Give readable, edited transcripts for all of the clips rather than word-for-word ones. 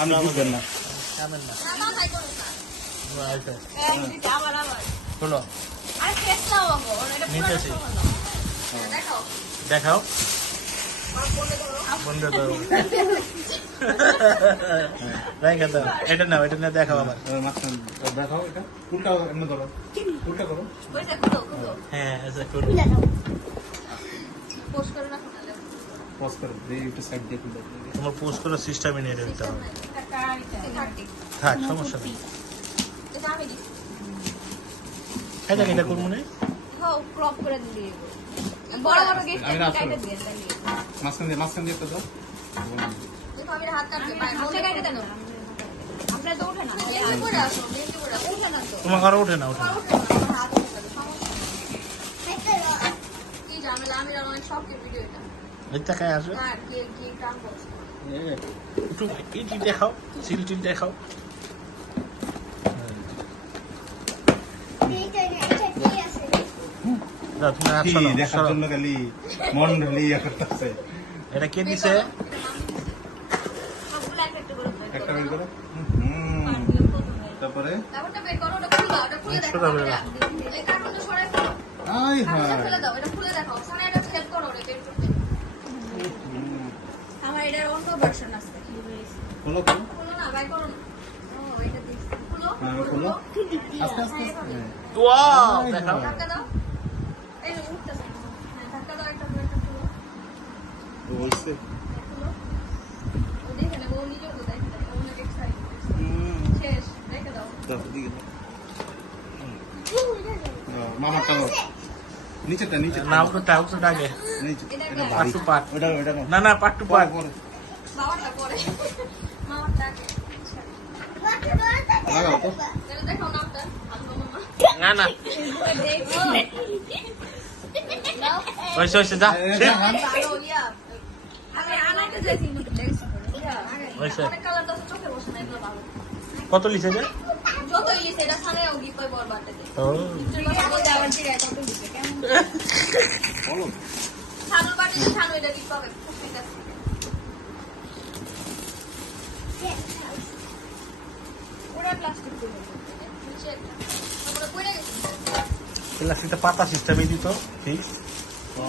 আমি বুঝবেন না দেখাও এটা নাও, এটা না দেখাও আবার। দেখাও এটা উল্টা এমনি ধরো, উল্টা করো। হ্যাঁ আচ্ছা করো। পজ করো, একটু সাইড দিয়ে খুলে। তোমার পোস্ট করার সিস্টেমই নিয়ে দিতে হবে। থাক সমস্যা নেই। এটা এটা করবো না। মাঝখান দিয়ে একটা দাও। তোমার ঘরে ওঠে না, ওঠে না। দেখতে কায় আসো একটু ইটি দেখাও, সিল টিল দেখাও। তুমি দেখার জন্য খালি মন ঢালি করতেছে। এটা কে দিছে? একটা বের করো। তারপরে আই হ্যাঁ আমার এটার অন্য ভার্সন আছে। খোলো খোলো। খোলো না, বাই করো না। ও এটা দিস। খোলো। হ্যাঁ খোলো। আস্তে আস্তে। ওয়াও দেখাও। ধাক্কা দাও। এই যে উঠতেছে। হ্যাঁ, ধাক্কা দাও একটা করে খোলো। বলছে খোলো। ও দেখে না, ও নিজেও তো দেখে না। ও অনেক এক্সাইটেড। শেষ, দেখে দাও। দাও দিকে দাও। মামাটা দাও। নিচেটা নিচে নাম তো টাউস আগে নিচে। এটা পার্ট টু পার্ট। ওটা ওটা না না পার্ট টু পার্ট। বাবাটা পরে। মামাটা আগে। লাগাও তো। এটা দেখো নামটা। আলবা মামা। না না ওইসে ওইসে যা ভালো ইয়া। আমি আনাইতে যাইছি কিন্তু দেখছি। ওইসে অনেক কালার তো চোখে বসে না, এগুলো ভালো। কত লিখে যে? যত ইলিশ এটা সানেও গিফট পাই বরবাদে। ও বলো ছানুর বাড়ি ছানু এটা গিফট পাবে। ঠিক আছে। ওরা প্লাস্টিক দিয়ে নিচে একটা। আমরা কইরা গেছি। প্লাস্টিকটা পাতা সিস্টেমে দিত ঠিক। ও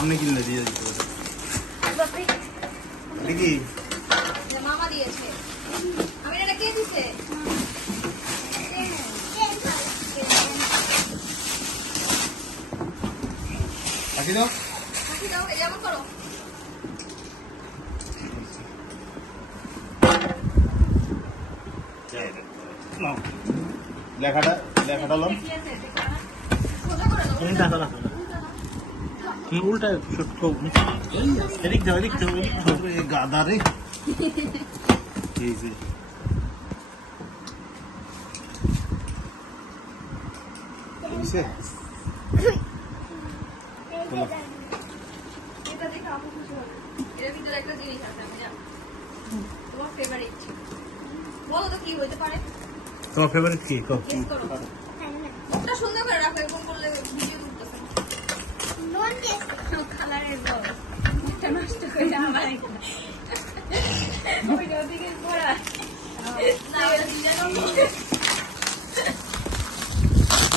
আমি কিনলে দিয়ে দিতে দেখি যে মামা দিয়েছে। আমি এটা কে দিছে? রাখি দাও। হাসি দাও, এই যেমন করো। নাও। লেখাটা লম। সোজা করে দাও। এই দেখো দেখো উল্টা ছোট্ট এদিক দাও এদিক দাও এদিক দাও। এই গাদা রে এই যে বুঝছে এটা দেখে আপু খুশি হবে। এর ভিতরে একটা জিনিস আছে, আমি জানি। তোমার ফেভারিট। বলো তো কি হইতে পারে? তোমার ফেভারিট কি? কো গেস করো। মুখটা সুন্দর করে রাখো, এরকম করলে ভিডিও করতেছে। কালারের বল। মুখটা নষ্ট করে আমার ওইটা ওদিকে ঘোরা। না, ওটা ডিজাইন হবে।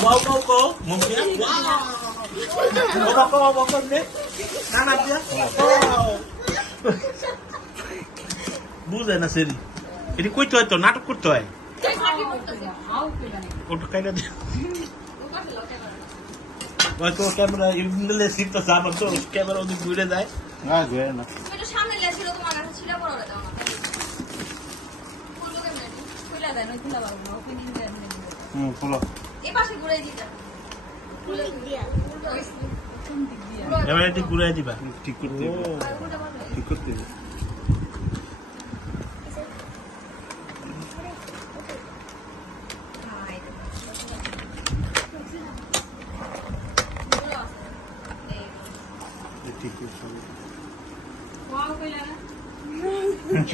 ওয়াও ওয়াও কো মুখে ওয়াও ওবা কো নে না না দিয়া ওয়াও বুঝে না সেরি এটি কইতে হয় তো নাটক করতে হয়। আগে করতেছে। আউ কইলা না। ওটা কাইলা দে ও কাছে লটে করে। ওই তো ক্যামেরা ইমলে সিটটা সামনে তো ক্যামেরা ওদিক ঘুরে যায়। না যায় না তুমি তো সামনে লেছিল, তোমার কাছে ছিল বড় দাও না। খুললো কেমনে? খুলে দেন, ওই খুলা পাবো না। ওপেনিং দেন। খোলো এই পাশে ঘুরে দিতা। খুলে দিয়া। কোন দিক দিয়া? এবারে এটি ঘুরে দিবা। ঠিক করতে হবে। আর ওটা বলো। ঠিক করতে হবে। হাই। ঠিক করতে হবে। ওয়াও কইলা না?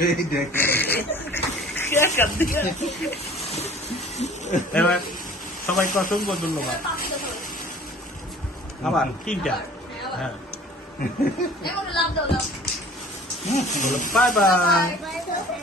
এই দেখ এবার সবাইকে অসংখ্য ধন্যবাদ। আবার তিনটা হ্যাঁ এখন লাভ দাও love. Bye bye. Bye by.